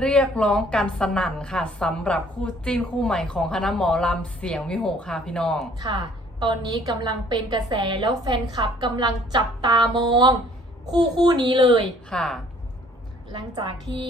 เรียกร้องการสนั่นค่ะสำหรับคู่จิ้นคู่ใหม่ของคณะหมอลำเสียงวิหกค่ะพี่น้อง ค่ะ ตอนนี้กำลังเป็นกระแสแล้วแฟนคลับกำลังจับตามอง คู่คู่นี้เลยค่ะ หลังจากที่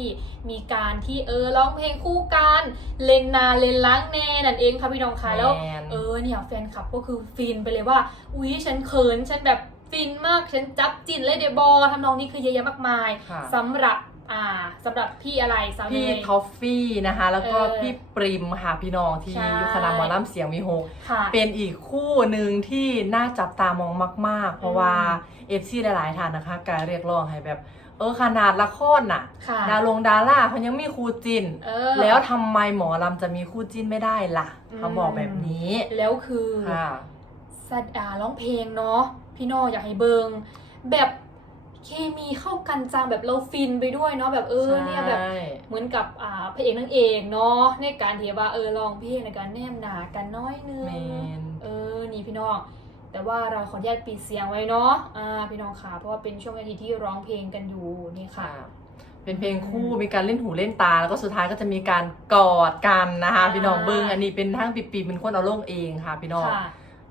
มีการที่เออร้องเพลงคู่กันเลงนาเลนล้างแน่นั่นเองค่ะพี่น้องคะแล้ว แมน เออเนี่ยแฟนคลับก็คือฟินไปเลยว่าอุ๊ยฉันเขินฉันแบบฟินมากฉันจับจินเลยเดบอทำนองนี้คือเยอะแยะมากมาย ค่ะ สำหรับ อ่าสำหรับพี่อะไรสาวเนพี่ยทอฟฟี่นะคะ แล้วก็เออพี่ปริมค่ะพี่น้องที่ใช่ ยุคณะหมอลำเสียงวิหกค่ะ เป็นอีกคู่หนึ่งที่น่าจับตามองมาก ๆ เพราะว่าเอฟซีหลาย ๆ ท่านนะคะการเรียกร้องให้แบบ เออขนาดละครน่ะ ค่ะดาลงดาราเขายังมีคู่จิน เออ แล้วทำไมหมอลำจะมีคู่จิ้นไม่ได้ล่ะ อืม เขาบอกแบบนี้แล้วคือ ค่ะ สัดอ่าร้องเพลงเนาะพี่น้องอยากให้เบิงแบบ เคมีเข้ากันจังแบบเราฟินไปด้วยเนาะแบบเออเนี่ยแบบใช่เหมือนกับอ่าพระเอกนางเอกเนาะในการที่ว่าเออลองเพลงในการแนมหนากันน้อยนึงแมนเออนี่พี่น้องแต่ว่าเราขออนุญาตปิดเสียงไว้เนาะอ่าพี่น้องค่ะเพราะว่าเป็นช่วงนาทีที่ร้องเพลงกันอยู่นี่ค่ะค่ะเป็นเพลงคู่มีการเล่นหูเล่นตา แล้วก็สุดท้ายก็จะมีการกอดกันนะคะอ่าพี่น้องเบิ้งอันนี้เป็นทั้งปีปีเป็นคนเอาลงเองค่ะ พี่น้องค่ะ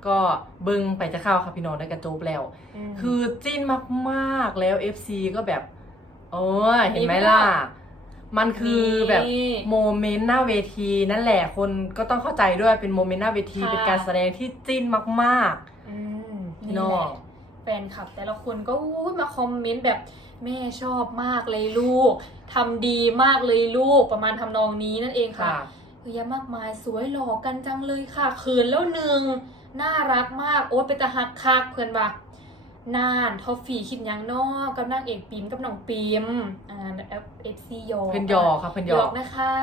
ก็เบิ้งไปจะเข้าค่ะพี่น้องได้กระโจบแล้วมคือจิ้นมากๆแล้ว FC ก็แบบเออเห็นไหมนี่ล่ะพี่น้องมันคือแบบนี่โมเมนต์หน้าเวทีนั่นแหละคนก็ต้องเข้าใจด้วยเป็นโมเมนต์หน้าเวทีค่ะ เป็นการแสดงที่จิ้นมากอืมพี่นี่น้แหองละแฟนคลับ แต่ละคนก็อู้ยมาคอมเมนต์แบบแม่ชอบมากเลยลูกทำดีมากเลยลูกประมาณทำนองนี้นั่นเองๆค่ะ ค่ะเยอะมากมายสวยหล่อกันจังเลยค่ะเขินแล้วหนึ่งน่ารักมากโอ๊ตเป็นตาฮักคักเพื่อนบักนานทอฟฟี่คิดหยังนอกกับนางเอกปิมกับน้องปิมอ่าเอฟซียอเพิ่นหยอกค่ะเพิ่นหยหยออกกนะคะ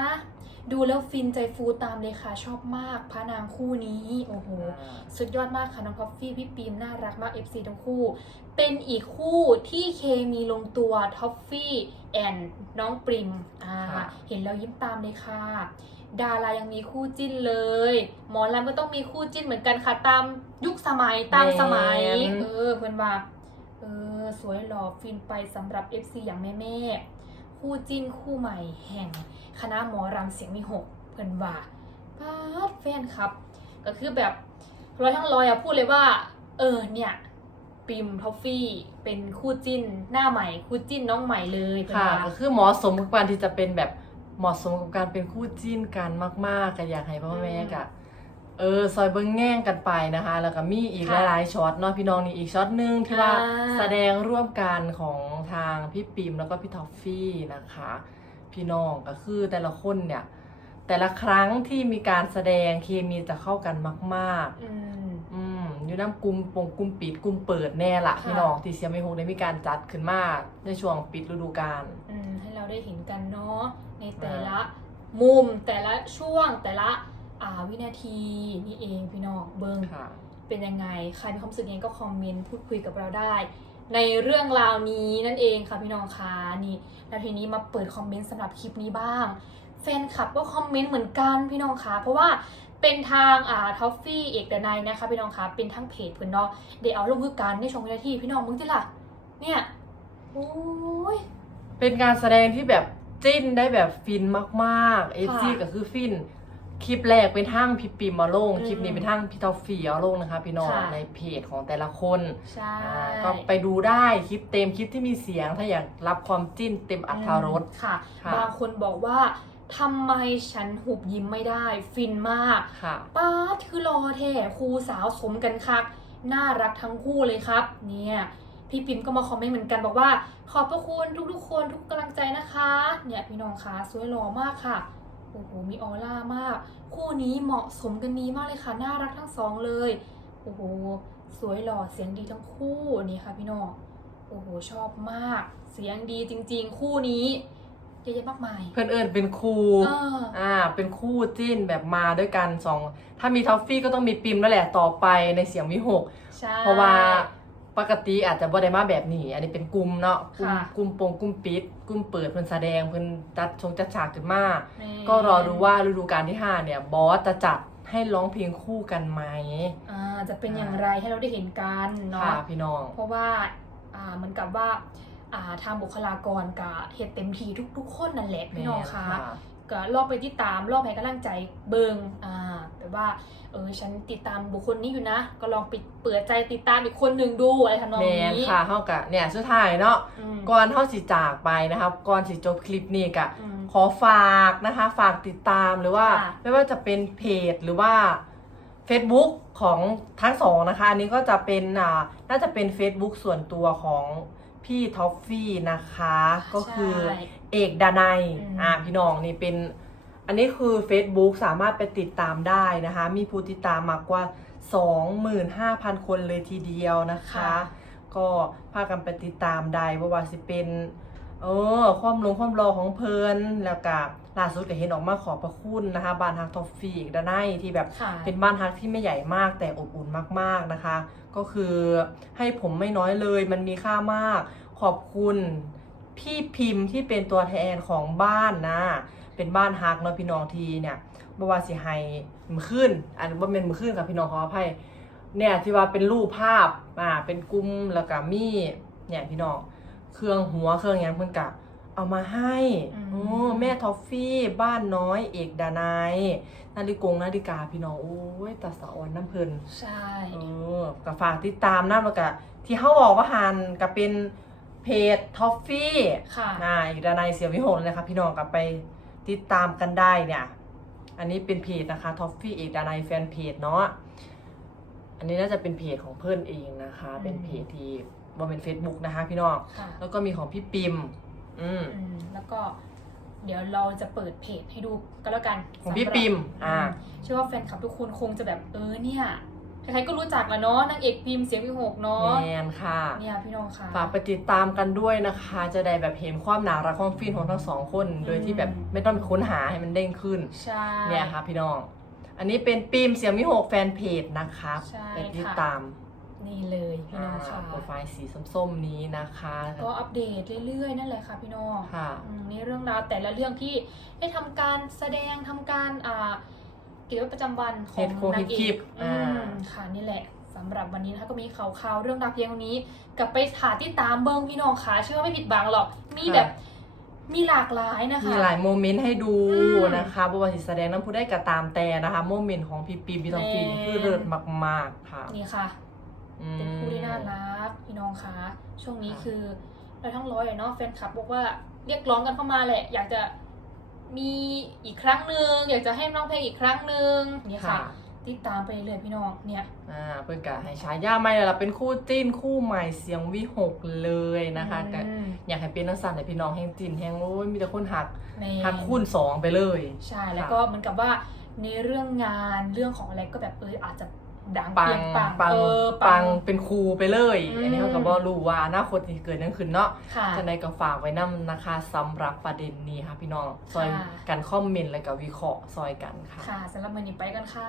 ดูแล้วฟินใจฟูตามเลยค่ะชอบมากพระนางคู่นี้โอ้โหสุดยอดมากค่ะน้องท็อฟฟี่พี่ปีมน่ารักมาก FC ทั้งคู่ เป็นอีกคู่ที่เคมีลงตัวท็อฟฟี่แอนน้องปริมอ่าค่ะเห็นแล้วยิ้มตามเลยค่ะ ดารายังมีคู่จิ้นเลย หมอลำก็ต้องมีคู่จิ้นเหมือนกันค่ะตามยุคสมัยตามสมัยเออเพื่อนว่าเออสวยหล่อฟินไปสำหรับ FC อย่างแม่แม่ๆคู่จิ้นคู่ใหม่แห่ง คณะหมอรำเสียงมีหกเพื่อนว่าพาดแฟนครับ ก็คือแบบร้อยทั้งร้อยอะพูดเลยว่า เออเนี่ยปิมทอฟฟี่เป็นคู่จิ้นหน้าใหม่คู่จิ้นน้องใหม่เลยเป็นค่ะว่า ก็คือเหมาะสมกับการที่จะเป็นแบบ เหมาะสมกับการเป็นคู่จิ้นกันมากๆก็อยากให้พ่อแม่กะเออซอยเบิ้งแง่งกันไปนะคะ แล้วก็มีอีกค่ะหลายๆช็อตเนาะพี่น้องนี่อีกช็อตหนึงที่ว่าอ่าแสดงร่วมกันของทางพี่ปิมแล้วก็พี่ทอฟฟี่นะคะ พี่น้องก็คือแต่ละคนเนี่ย แต่ละครั้งที่มีการแสดงเคมีจะเข้ากันมากอืมๆอืมอยู่น้ำกลุ่มปงกลุ่มปิดกลุ่มเปิดแน่ละค่ะพี่น้องที่เสียไม่คงได้มีการจัดขึ้นมาในช่วงปิดฤดูกาลอืมให้เรา ได้เห็นกันเนาะในแต่อ่าละมุมแต่ละช่วงแต่ละอ่าวินาทีนี่เองพี่น้องเบิงค่ะเป็นยังไง ใครมีความรู้สึกยังไงก็คอมเมนต์พูดคุยกับเราได้ ในเรื่องราวนี้นั่นเองค่ะพี่น้องคะนี่แล้วทีนี้มาเปิดคอมเมนต์สำหรับคลิปนี้บ้างแฟนคลับก็คอมเมนต์เหมือนกันพี่น้องคะเพราะว่าเป็นทางอ่าท็อฟฟี่เอกเดนายนะคะพี่น้องคะเป็นทั้งเพจเพื่อนเนาะเดี๋ยวเอาลงคือกันในช่วงวินาทีพี่น้องมึงที่ล่ะเนี่ยโอ้ย เป็นการแสดงที่แบบจิ้นได้แบบฟินมากๆเอฟซีค่ะก็คือฟิน คลิปแรกเป็นทั้งพี่ปิมมาลงอืมคลิปนี้เป็นทั้งพี่ทอฟฟี่เอาลงนะคะ พี่น้องค่ะในเพจของแต่ละคนใช่ อ่าก็ไปดูได้คลิปเต็มคลิปที่มีเสียงถ้าอยากรับความจิ้นเต็มอัธรส ค่ะ ค่ะ บางคนบอกว่าทำไมฉันหุบยิ้มไม่ได้ ฟินมาก ค่ะ ป้าดคือรอแท้ครูสาวสมกันคัก น่ารักทั้งคู่เลยครับ เนี่ย พี่ปิมก็มาคอมเมนต์เหมือนกันบอกว่า ขอบพระคุณทุกๆ คนทุกกำลังใจนะคะ เนี่ยพี่น้องคะสวยหล่อมากค่ะโอ้โหมีออร่ามาก คู่นี้เหมาะสมกันนี้มากเลยค่ะน่ารักทั้งสองเลยโอ้โหสวยหล่อเสียงดีทั้งคู่นี่ค่ะพี่น้องโอ้โหชอบมาก เสียงดีจริง ๆ คู่นี้เยอะแยะมากมาย เพื่อนเอิญเป็นครูเออ อ่า เป็นคู่จิ้นแบบมาด้วยกันสอง ถ้ามีทอฟฟี่ก็ต้องมีปิมแล้วแหละต่อไปในเสียงวิหก ใช่เพราะว่า ปกติอาจจะบ่ได้มาแบบนี้ อันนี้เป็นกลุ่มเนาะกลุ่มค่ะ กลุ่มโปงกลุ่มปิดกลุ่มเปิดเพิ่นแสดงเพิ่นจัดชงจัดฉากขึ้นมา แม่ก็รอดูว่าฤดูกาลที่ 5 เนี่ย บอสจะจัดให้ร้องเพลงคู่กันไหมอ่าจะเป็นอย่างไรให้เราได้เห็นกันค่ะเนาะ พี่น้อง เพราะว่าอ่าเหมือนกับว่าอ่าทางบุคลากรกับเฮ็ดเต็มที่ทุก ๆ คนนั่นแหละพี่น้องคะแม่น ก็ลองไปติดตามลองให้กำลังใจเบิงอ่าแบบว่าเออฉันติดตามบุคคลนี้อยู่นะ ก็ลองปิดเปิดใจติดตามอีกคนหนึ่งดูอะไรทำนองแมนนี้ ค่ะเท่ากับเนี่ยสุดท้ายเนาะอืม ก่อนเท่าสิจากไปนะครับ ก่อนสิจบคลิปนี้กะ อืม ขอฝากนะคะฝากติดตามหรือว่าค่ะไม่ว่าจะเป็นเพจหรือว่า Facebook ของทั้งสองนะคะ อันนี้ก็จะเป็นอ่าน่าจะเป็น Facebook ส่วนตัวของ พี่ท็อฟฟี่นะคะ ก็คือใช่เอกดานัยอืมอ่าพี่น้องนี่เป็น อันนี้คือ Facebook สามารถไปติดตามได้นะคะ มีผู้ติดตามมากกว่า 25,000 คนเลยทีเดียวนะคะ ก็พากันไปติดตามได้ว่าว่าสิเป็น เออ ความลงความรอของเพลินแล้วก็ล่าสุดก็เห็นออกมาขอบพระคุณนะคะ บ้านฮักทอฟฟี่อีกด้านในที่แบบค่ะเป็นบ้านฮักที่ไม่ใหญ่มากแต่อบอุ่นมากๆนะคะ ก็คือให้ผมไม่น้อยเลยมันมีค่ามาก ขอบคุณพี่พิมพ์ที่เป็นตัวแทนของบ้านนะ เป็นบ้านฮักเนาะพี่น้องทีเนี่ยบว่าสิให้มือขึ้น อันว่าเป็นมือขึ้นกับพี่น้องขออภัยเนี่ยที่ว่าเป็นรูปภาพอ่าเป็นกลุ่มแล้วก็มีเนี่ยพี่น้อง เครื่องหัวเครื่องหยังเพิ่นกะเอามาให้อืมโอ้แม่ทอฟฟี่บ้านน้อยเอกดานายนาฬิกงนาฬิกาพี่น้องโอ้ยตาสะออนน้ำเพลินใช่เออก็ฝากติดตามนะแล้วก็ที่เขาบอกว่าหันก็เป็นเพจทอฟฟี่ค่ะนะอีกด้านในเสียวิหกเลยนะคะพี่น้องกลับไปติดตามกันได้เนี่ย อันนี้เป็นเพจนะคะทอฟฟี่เอกดานายแฟนเพจเนาะอันนี้น่าจะเป็นเพจของเพื่อนเองนะคะ เป็นเพจที่ ว่าเป็น Facebook นะคะพี่น้องค่ะแล้วก็มีของพี่ปิมอืมอืมแล้วก็เดี๋ยวเราจะเปิดเพจให้ดูกันแล้วกันของพี่สำหรับปิมอ่า เชื่อว่าแฟนคลับทุกคนคงจะแบบเออเนี่ยใครๆก็รู้จักแหละเนาะนางเอกพิมพ์เสียงวิหกเนาะแมนค่ะ เนี่ยพี่น้องค่ะ ฝากไปติดตามกันด้วยนะคะ จะได้แบบเห็นความน่ารักของฟินของทั้งสองคน โดยที่แบบไม่ต้องไปค้นหาให้มันเด้งขึ้น ใช่ เนี่ยค่ะพี่น้อง อันนี้เป็นปีมเสียงมิโหกแฟนเพจนะคะ ใช่ไปติดค่ะ ตาม นี่เลยพี่น้องค่ะโปรไฟล์สีส้มๆนี้นะคะ ก็อัปเดตเรื่อยๆนั่นแหละค่ะพี่น้องค่ะอืมนี่เรื่องราวแต่ละเรื่องที่ได้ทำการแสดงทำการอ่ากิจวัตรประจำวันขอเฮ็งดโครงนางเอคลิกปอือ่ามค่ะนี่แหละสำหรับวันนี้นะคะก็มีข่าวข่าวๆเรื่องราวเพียงเท่านี้กลับไปหาที่ตามเบิ้งพี่น้องค่ะเชื่อว่าไม่ผิดหวังหรอกมีแบบมีหลากหลายนะคะ มีหลายโมเมนต์ให้ดูอืมนะคะบวาสิแสดงน้ำผู้ได้กระตามแต่นะคะ โมเมนต์ของพี่ปีมพี่ทองฟีแม่คือเลิศมาก ๆ ค่ะ นี่ค่ะอืม เป็นคู่ที่น่ารักพี่น้องคะช่วงนี้ค่ะคือเราทั้งร้อยอะเนาะแฟนคลับบอกว่าเรียกร้องกันเข้ามาแหละ อยากจะมีอีกครั้งหนึ่งอยากจะให้ร้องเพลงอีกครั้งหนึ่งนี่ค่ะ ติดตามไปเรื่อยๆพี่น้องเนี่ยอ่าเพื่อนกะให้ฉายาใหม่แล้วล่ะเป็นคู่จิ้นคู่ใหม่เสียงวิหกเลยนะคะก็อืมอยากให้เป็นนักสั่นให้พี่น้องแห่งจินแห่งโอ้ยมีแต่คนหักในหักคูณสองไปเลย ใช่แล้วก็เหมือนกับว่าในเรื่องงานเรื่องของอะไรก็แบบเอออาจจะ ดังปัเปรี้งยงปังปังเออปังเป็นครูไปเลย อืม อันนี้เขาก็บอกรู้ว่าอนาคตที่เกิดนั่นขึ้นเนาะค่ะ จะในก็ฝากไว้นํนะคะสำหรับประเด็นนี้ค่ะพี่น้อง ซอยค่ะ กันคอมเมนต์และก็วิเคราะห์ซอยกันค่ะ ค่ะสำหรับมือนี้ไปกันค่ะ